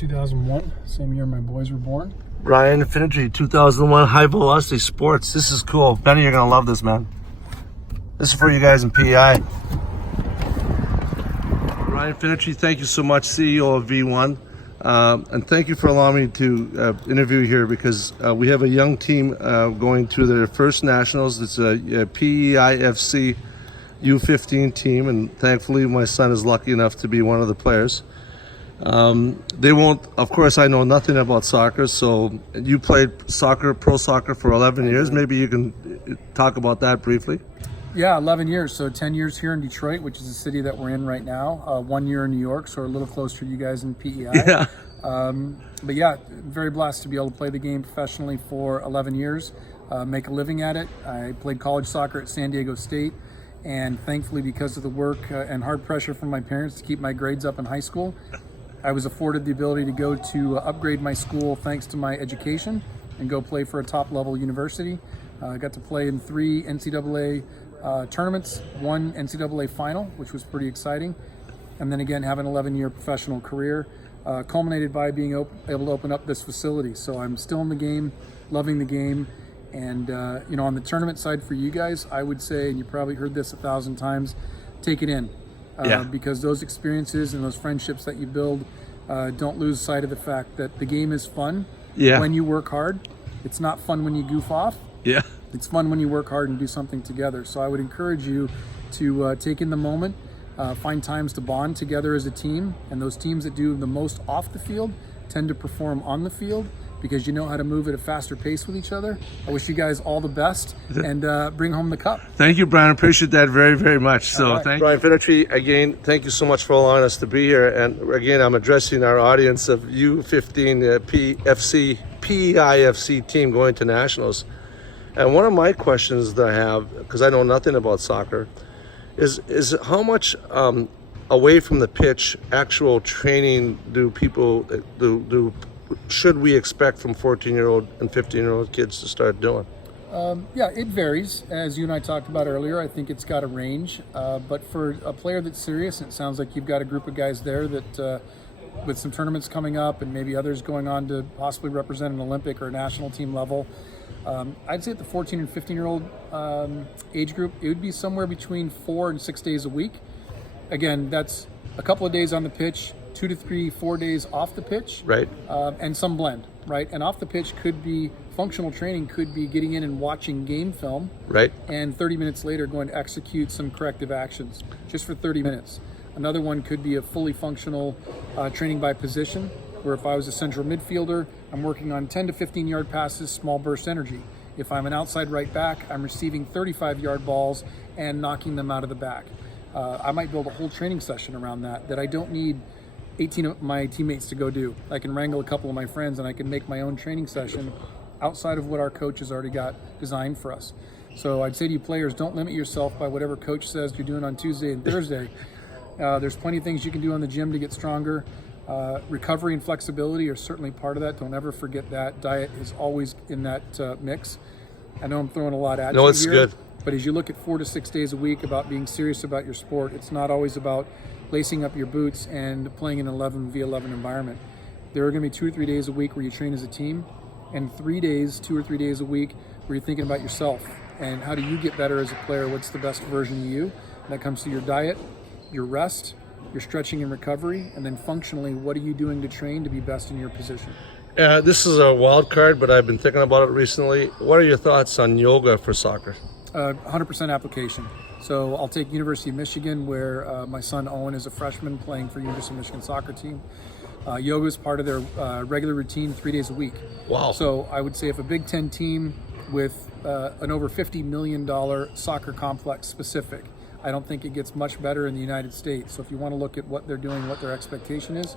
2001, same year my boys were born. Bryan, Finnerty, 2001 High Velocity Sports. This is cool. Benny, you're going to love this, man. This is for you guys in PEI. Bryan Finnerty, thank you so much, CEO of V1. And thank you for allowing me to interview here because we have a young team going to their first nationals. It's a PEIFC U15 team, and thankfully my son is lucky enough to be one of the players. They won't, of course, I know nothing about soccer, so you played soccer, pro soccer for 11 years. Maybe you can talk about that briefly. Yeah, 11 years. So 10 years here in Detroit, which is the city that we're in right now. 1 year in New York, so we're a little closer to you guys in PEI. Yeah. But yeah, very blessed to be able to play the game professionally for 11 years, make a living at it. I played college soccer at San Diego State, and thankfully because of the work and hard pressure from my parents to keep my grades up in high school, I was afforded the ability to go to upgrade my school thanks to my education and go play for a top-level university. I got to play in 3 NCAA tournaments, 1 NCAA final, which was pretty exciting, and then again have an 11-year professional career, culminated by being able to open up this facility. So I'm still in the game, loving the game, and you know, on the tournament side for you guys, I would say, and you probably heard this 1,000 times, take it in. Because those experiences and those friendships that you build, don't lose sight of the fact that the game is fun when you work hard. It's not fun when you goof off. Yeah. It's fun when you work hard and do something together. So I would encourage you to take in the moment, find times to bond together as a team. And those teams that do the most off the field tend to perform on the field because you know how to move at a faster pace with each other. I wish you guys all the best and bring home the cup. Thank you, Bryan. Appreciate that very, very much. So right. thank you. Bryan Finnerty, again, thank you so much for allowing us to be here. And again, I'm addressing our audience of U15 PEIFC team going to nationals. And one of my questions that I have, because I know nothing about soccer, is how much away from the pitch actual training do people should we expect from 14-year-old and 15-year-old kids to start doing? Yeah, it varies. As you and I talked about earlier, I think it's got a range. But for a player that's serious, and it sounds like you've got a group of guys there that with some tournaments coming up and maybe others going on to possibly represent an Olympic or a national team level, I'd say at the 14 and 15-year-old age group, it would be somewhere between 4 and 6 days a week. Again, that's a couple of days on the pitch, 2 to 3, 4 days off the pitch, right? And some blend, right? And off the pitch could be functional training, could be getting in and watching game film, right? And 30 minutes later going to execute some corrective actions just for 30 minutes. Another one could be a fully functional training by position, where if I was a central midfielder, I'm working on 10 to 15 yard passes, small burst energy. If I'm an outside right back, I'm receiving 35-yard balls and knocking them out of the back. I might build a whole training session around that I don't need 18 of my teammates to go do. I can wrangle a couple of my friends and I can make my own training session outside of what our coach has already got designed for us. So I'd say to you players, don't limit yourself by whatever coach says you're doing on Tuesday and Thursday. There's plenty of things you can do in the gym to get stronger. Recovery and flexibility are certainly part of that. Don't ever forget that. Diet is always in that mix. I know I'm throwing a lot at you here. No, it's good. But as you look at 4 to 6 days a week about being serious about your sport, it's not always about lacing up your boots and playing in an 11v11 environment. There are going to be 2 or 3 days a week where you train as a team, and 2 or 3 days a week where you're thinking about yourself and how do you get better as a player. What's the best version of you? And that comes to your diet, your rest, your stretching and recovery, and then functionally, what are you doing to train to be best in your position? This is a wild card, but I've been thinking about it recently. What are your thoughts on yoga for soccer? 100% application. So I'll take University of Michigan, where my son Owen is a freshman playing for University of Michigan soccer team. Yoga is part of their regular routine 3 days a week. Wow. So I would say if a Big Ten team with an over $50 million soccer complex specific, I don't think it gets much better in the United States. So if you want to look at what they're doing, what their expectation is,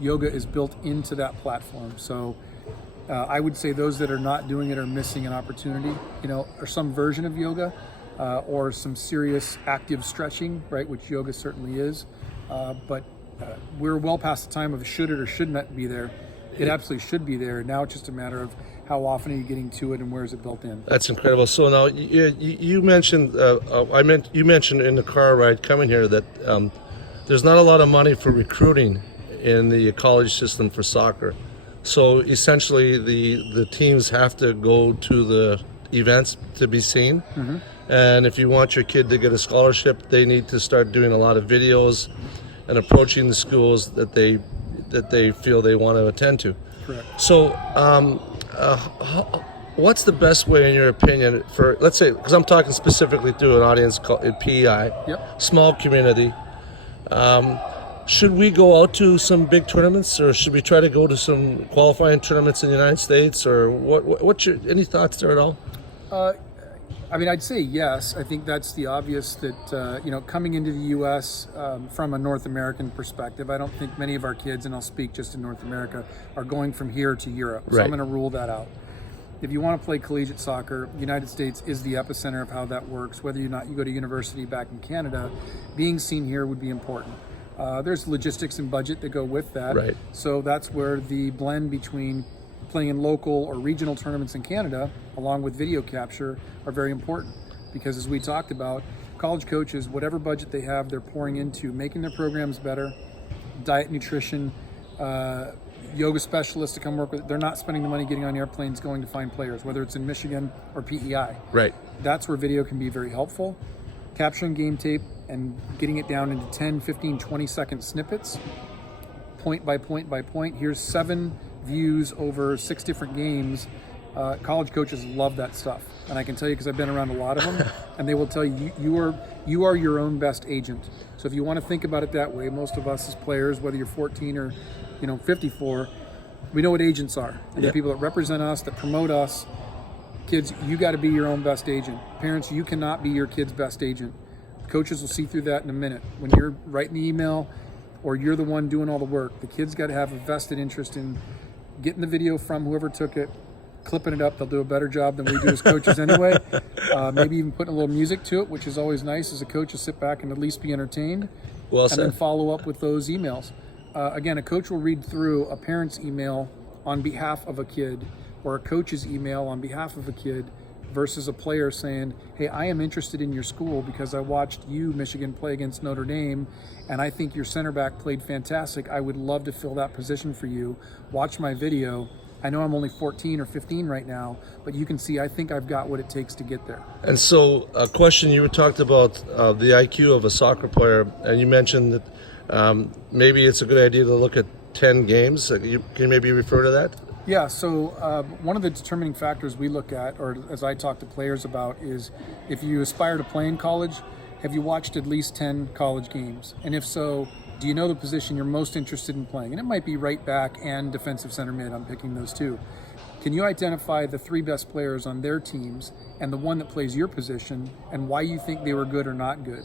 yoga is built into that platform. So I would say those that are not doing it are missing an opportunity, or some version of yoga, or some serious active stretching, right, which yoga certainly is. But we're well past the time of should it or should not be there. It absolutely should be there. Now it's just a matter of how often are you getting to it and where is it built in. That's incredible. So now you mentioned, you mentioned in the car ride coming here that there's not a lot of money for recruiting in the college system for soccer. So essentially, the teams have to go to the events to be seen. And if you want your kid to get a scholarship, they need to start doing a lot of videos and approaching the schools that they feel they want to attend to. Correct. So, what's the best way, in your opinion, for, let's say, because I'm talking specifically to an audience called PEI, small community. Should we go out to some big tournaments, or should we try to go to some qualifying tournaments in the United States, or what's your, any thoughts there at all? I mean, I'd say yes. I think that's the obvious that, you know, coming into the U.S. From a North American perspective, I don't think many of our kids, and I'll speak just in North America, are going from here to Europe. So I'm going to rule that out. If you want to play collegiate soccer, the United States is the epicenter of how that works. Whether or not you go to university back in Canada, being seen here would be important. There's logistics and budget that go with that. Right. So that's where the blend between playing in local or regional tournaments in Canada, along with video capture, are very important. Because as we talked about, college coaches, whatever budget they have, they're pouring into making their programs better, diet, nutrition, yoga specialists to come work with. They're not spending the money getting on airplanes going to find players, whether it's in Michigan or PEI. Right. That's where video can be very helpful. Capturing game tape and getting it down into 10, 15, 20-second snippets, point by point by point. Here's 7 views over 6 different games. College coaches love that stuff. And I can tell you, because I've been around a lot of them, and they will tell you, you are your own best agent. So if you want to think about it that way, most of us as players, whether you're 14 or 54, we know what agents are. And they're people that represent us, that promote us. Kids, you got to be your own best agent. Parents, you cannot be your kid's best agent. Coaches will see through that in a minute. When you're writing the email or you're the one doing all the work, the kid's got to have a vested interest in getting the video from whoever took it, clipping it up. They'll do a better job than we do as coaches anyway. Maybe even putting a little music to it, which is always nice as a coach to sit back and at least be entertained. Well said. And then follow up with those emails. Again, a coach will read through a parent's email on behalf of a kid, or a coach's email on behalf of a kid, versus a player saying, hey, I am interested in your school because I watched you, Michigan, play against Notre Dame, and I think your center back played fantastic. I would love to fill that position for you. Watch my video. I know I'm only 14 or 15 right now, but you can see I think I've got what it takes to get there. And so a question, you talked about the IQ of a soccer player, and you mentioned that maybe it's a good idea to look at 10 games. Can you maybe refer to that? Yeah, so one of the determining factors we look at, or as I talk to players about, is if you aspire to play in college, have you watched at least 10 college games? And if so, do you know the position you're most interested in playing? And it might be right back and defensive center mid. I'm picking those two. Can you identify the 3 best players on their teams and the one that plays your position and why you think they were good or not good?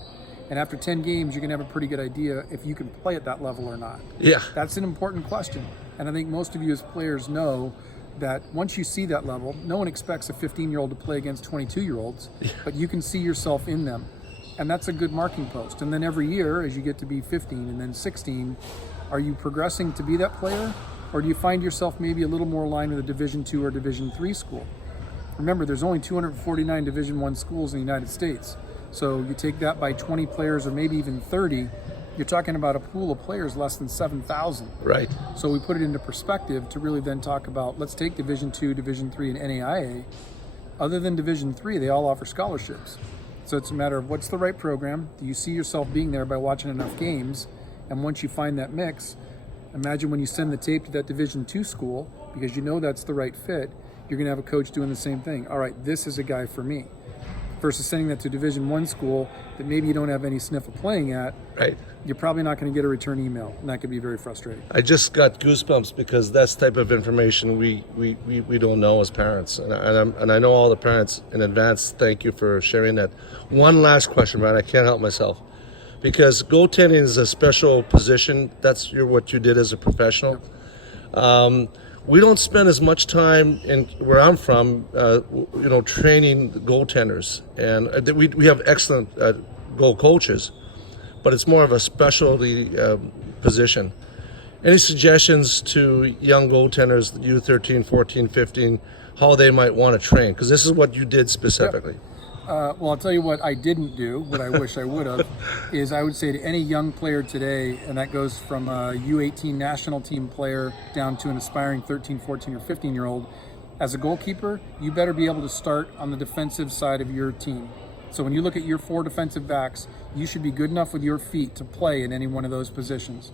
And after 10 games, you're going to have a pretty good idea if you can play at that level or not. Yeah. That's an important question. And I think most of you as players know that once you see that level, no one expects a 15-year-old to play against 22-year-olds, but you can see yourself in them. And that's a good marking post. And then every year, as you get to be 15 and then 16, are you progressing to be that player? Or do you find yourself maybe a little more aligned with a Division II or Division III school? Remember, there's only 249 Division I schools in the United States. So you take that by 20 players or maybe even 30, you're talking about a pool of players less than 7,000. Right. So we put it into perspective to really then talk about, let's take Division II, Division III, and NAIA. Other than Division III, they all offer scholarships. So it's a matter of what's the right program? Do you see yourself being there by watching enough games? And once you find that mix, imagine when you send the tape to that Division II school, because you know that's the right fit, you're going to have a coach doing the same thing. All right, this is a guy for me. Versus sending that to Division I school that maybe you don't have any sniff of playing at, right? You're probably not going to get a return email, and that could be very frustrating. I just got goosebumps because that's the type of information we don't know as parents, and I know all the parents in advance. Thank you for sharing that. One last question, Bryan. I can't help myself because goaltending is a special position. That's what you did as a professional. Yep. We don't spend as much time in where I'm from, training goaltenders, and we have excellent goal coaches, but it's more of a specialty position. Any suggestions to young goaltenders, U13, 14, 15, how they might want to train? Because this is what you did specifically. Yep. Well, I'll tell you what I didn't do, what I wish I would have, is I would say to any young player today, and that goes from a U18 national team player down to an aspiring 13, 14, or 15-year-old, as a goalkeeper, you better be able to start on the defensive side of your team. So when you look at your 4 defensive backs, you should be good enough with your feet to play in any one of those positions.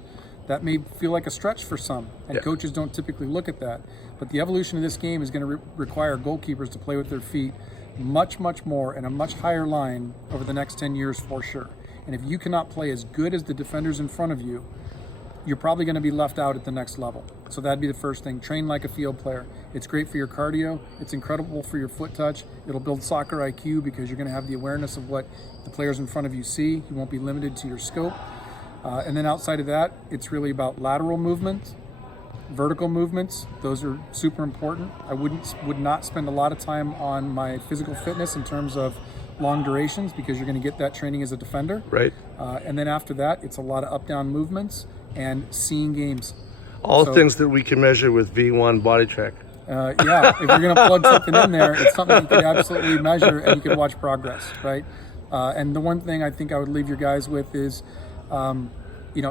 That may feel like a stretch for some, and coaches don't typically look at that. But the evolution of this game is going to require goalkeepers to play with their feet much, much more and a much higher line over the next 10 years for sure. And if you cannot play as good as the defenders in front of you, you're probably going to be left out at the next level. So that'd be the first thing. Train like a field player. It's great for your cardio. It's incredible for your foot touch. It'll build soccer IQ because you're going to have the awareness of what the players in front of you see. You won't be limited to your scope. And then outside of that, it's really about lateral movement, vertical movements. Those are super important. I would not spend a lot of time on my physical fitness in terms of long durations because you're going to get that training as a defender. Right. And then after that, it's a lot of up-down movements and seeing games. All things that we can measure with V1 body track. Yeah, if you're going to plug something in there, it's something you can absolutely measure and you can watch progress, right? And the one thing I think I would leave your guys with is,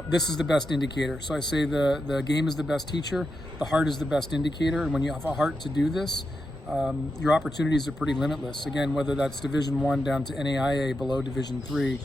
this is the best indicator. So I say the game is the best teacher, the heart is the best indicator, and when you have a heart to do this, your opportunities are pretty limitless. Again, whether that's Division 1 down to NAIA below Division 3,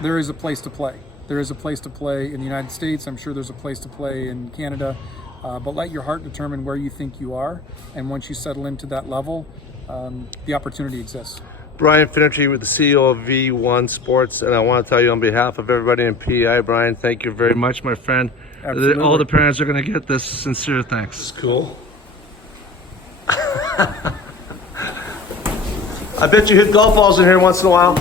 there is a place to play. There is a place to play in the United States. I'm sure there's a place to play in Canada. But let your heart determine where you think you are. And once you settle into that level, the opportunity exists. Bryan Finnerty with the CEO of V1 Sports. And I want to tell you on behalf of everybody in PEI, Bryan, thank you very much, my friend. Absolutely. All the parents are going to get this sincere thanks. It's cool. I bet you hit golf balls in here once in a while.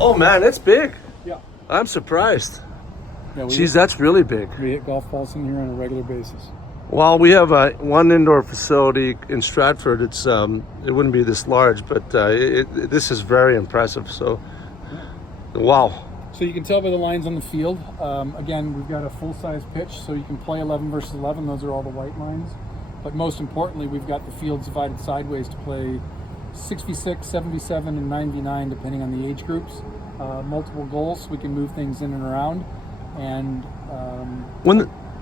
Oh man, it's big. Yeah. I'm surprised. Yeah, Jeez, that's really big. We hit golf balls in here on a regular basis. Well, we have one indoor facility in Stratford. It's it wouldn't be this large, but this is very impressive. So, wow. So you can tell by the lines on the field. Again, we've got a full-size pitch, so you can play 11 versus 11. Those are all the white lines. But most importantly, we've got the field divided sideways to play 6v6, 7v7, and 9v9, depending on the age groups. Multiple goals, so we can move things in and around. And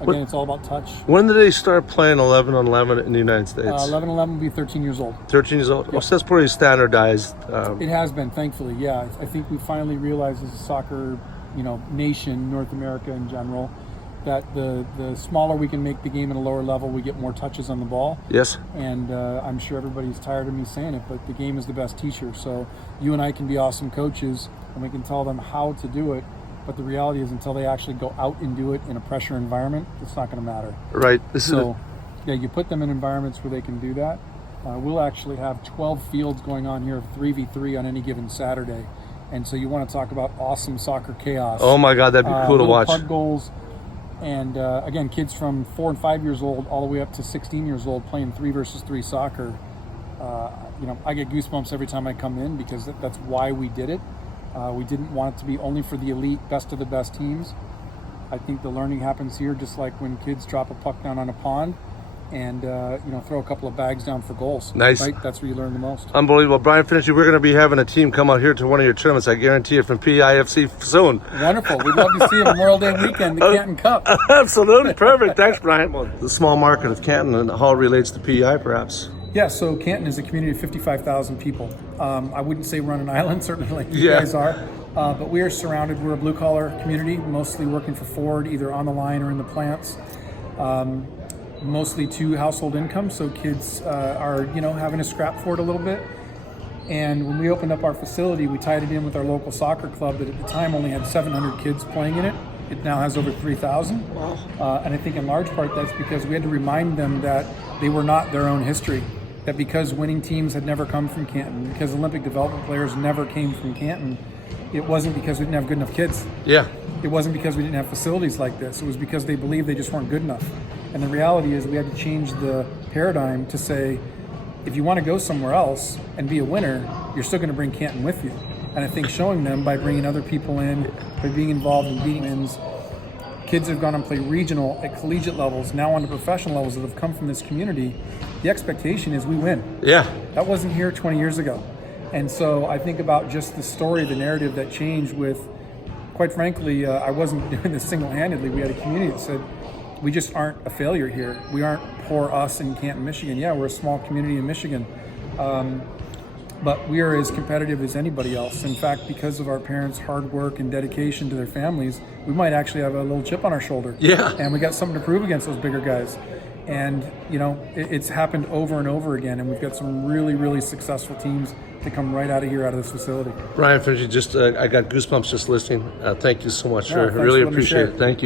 again, it's all about touch. When did they start playing 11 on 11 in the United States? 11-11 will be 13 years old. 13 years old? Yep. Well, so that's pretty standardized. It has been, thankfully, yeah. I think we finally realized as a soccer, nation, North America in general, that the smaller we can make the game at a lower level, we get more touches on the ball. Yes. And I'm sure everybody's tired of me saying it, but the game is the best teacher. So you and I can be awesome coaches, and we can tell them how to do it. But the reality is, until they actually go out and do it in a pressure environment, it's not going to matter. Right. You put them in environments where they can do that. We'll actually have 12 fields going on here, 3v3 on any given Saturday. And so you want to talk about awesome soccer chaos. Oh my God, that'd be cool to watch. Pug goals. And again, kids from 4 and 5 years old all the way up to 16 years old playing 3 versus 3 soccer. I get goosebumps every time I come in because that's why we did it. We didn't want it to be only for the elite, best of the best teams. I think the learning happens here just like when kids drop a puck down on a pond and throw a couple of bags down for goals. Nice. Right? That's where you learn the most. Unbelievable. Bryan Finnerty, we're going to be having a team come out here to one of your tournaments, I guarantee you, from PEIFC soon. Wonderful. We'd love to see you Memorial Day weekend, the Canton Cup. Absolutely. Perfect. Thanks, Bryan. Well, the small market of Canton and how it relates to PEI, perhaps. Yeah, so Canton is a community of 55,000 people. I wouldn't say we're on an island, certainly like you guys are, but we are surrounded. We're a blue-collar community, mostly working for Ford, either on the line or in the plants. Mostly 2 household incomes, so kids are, having to scrap for it a little bit. And when we opened up our facility, we tied it in with our local soccer club that at the time only had 700 kids playing in it. It now has over 3,000. Wow. And I think in large part that's because we had to remind them that they were not their own history. That because winning teams had never come from Canton, because Olympic development players never came from Canton, it wasn't because we didn't have good enough kids. Yeah. It wasn't because we didn't have facilities like this. It was because they believed they just weren't good enough. And the reality is we had to change the paradigm to say, if you want to go somewhere else and be a winner, you're still going to bring Canton with you. And I think showing them by bringing other people in, by being involved in beating wins, kids have gone and played regional at collegiate levels, now on to professional levels that have come from this community, the expectation is we win. Yeah. That wasn't here 20 years ago. And so I think about just the story, the narrative that changed with, quite frankly, I wasn't doing this single-handedly. We had a community that said, we just aren't a failure here. We aren't poor us in Canton, Michigan. Yeah, we're a small community in Michigan. But we are as competitive as anybody else. In fact, because of our parents' hard work and dedication to their families, we might actually have a little chip on our shoulder. Yeah. And we got something to prove against those bigger guys. And, you know, it's happened over and over again. And we've got some really, really successful teams to come right out of here, out of this facility. Bryan, Finnerty, I got goosebumps just listening. Thank you so much, sir. I thanks really for letting me appreciate share. it. Thank you.